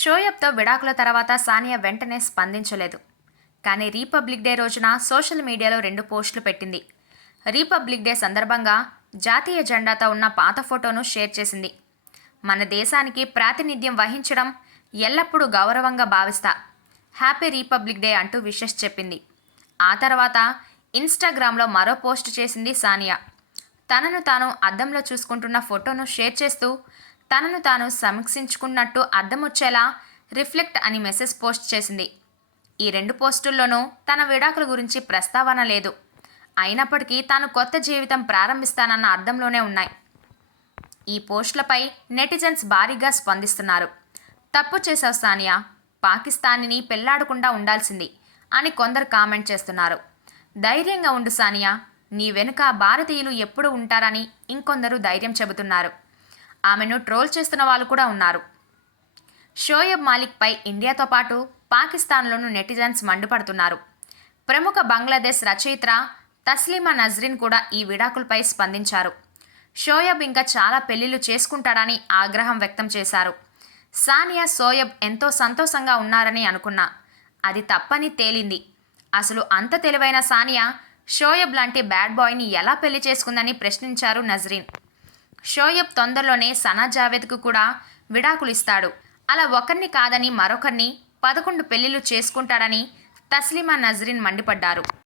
షోయబ్తో విడాకుల తర్వాత సానియా వెంటనే స్పందించలేదు. కానీ రిపబ్లిక్ డే రోజున సోషల్ మీడియాలో 2 పోస్టులు పెట్టింది. రిపబ్లిక్ డే సందర్భంగా జాతీయ జెండాతో ఉన్న పాత ఫోటోను షేర్ చేసింది. మన దేశానికి ప్రాతినిధ్యం వహించడం ఎల్లప్పుడూ గౌరవంగా భావిస్తా. హ్యాపీ రిపబ్లిక్ డే అంటూ విషెస్ చెప్పింది. ఆ తర్వాత ఇన్స్టాగ్రామ్లో మరో పోస్ట్ చేసింది సానియా. తనను తాను అద్దంలో చూసుకుంటున్న ఫోటోను షేర్ చేస్తూ తనను తాను సమీక్షించుకున్నట్టు అద్దం వచ్చేలా రిఫ్లెక్ట్ అని మెసేజ్ పోస్ట్ చేసింది. ఈ 2 పోస్టుల్లోనూ తన విడాకుల గురించి ప్రస్తావన లేదు. అయినప్పటికీ తాను కొత్త జీవితం ప్రారంభిస్తానన్న అర్థంలోనే ఉన్నాయి. ఈ పోస్టులపై నెటిజన్స్ భారీగా స్పందిస్తున్నారు. తప్పు చేశావు సానియా, పాకిస్తానీని పెళ్లాడకుండా ఉండాల్సింది అని కొందరు కామెంట్ చేస్తున్నారు. ధైర్యంగా ఉండు సానియా, నీ వెనుక భారతీయులు ఎప్పుడు ఉంటారని ఇంకొందరు ధైర్యం చెబుతున్నారు. ఆమెను ట్రోల్ చేస్తున్న వాళ్ళు కూడా ఉన్నారు. షోయబ్ మాలిక్పై ఇండియాతో పాటు పాకిస్తాన్లోనూ నెటిజన్స్ మండిపడుతున్నారు. ప్రముఖ బంగ్లాదేశ్ రచయిత్ర తస్లీమా నజ్రీన్ కూడా ఈ విడాకులపై స్పందించారు. షోయబ్ ఇంకా చాలా పెళ్లిళ్లు చేసుకుంటాడని ఆగ్రహం వ్యక్తం చేశారు. సానియా షోయబ్ ఎంతో సంతోషంగా ఉన్నారని అనుకున్నా, అది తప్పని తేలింది. అసలు అంత తెలివైన సానియా షోయబ్ లాంటి బ్యాడ్ బాయ్ని ఎలా పెళ్లి చేసుకుందని ప్రశ్నించారు నజ్రీన్. షోయబ్ తొందరలోనే సనా జావేద్కు కూడా విడాకులు ఇస్తాడు. అలా ఒకరిని కాదని మరొకరిని 11 పెళ్లిళ్లు చేసుకుంటాడని తస్లీమా నజ్రీన్ మండిపడ్డారు.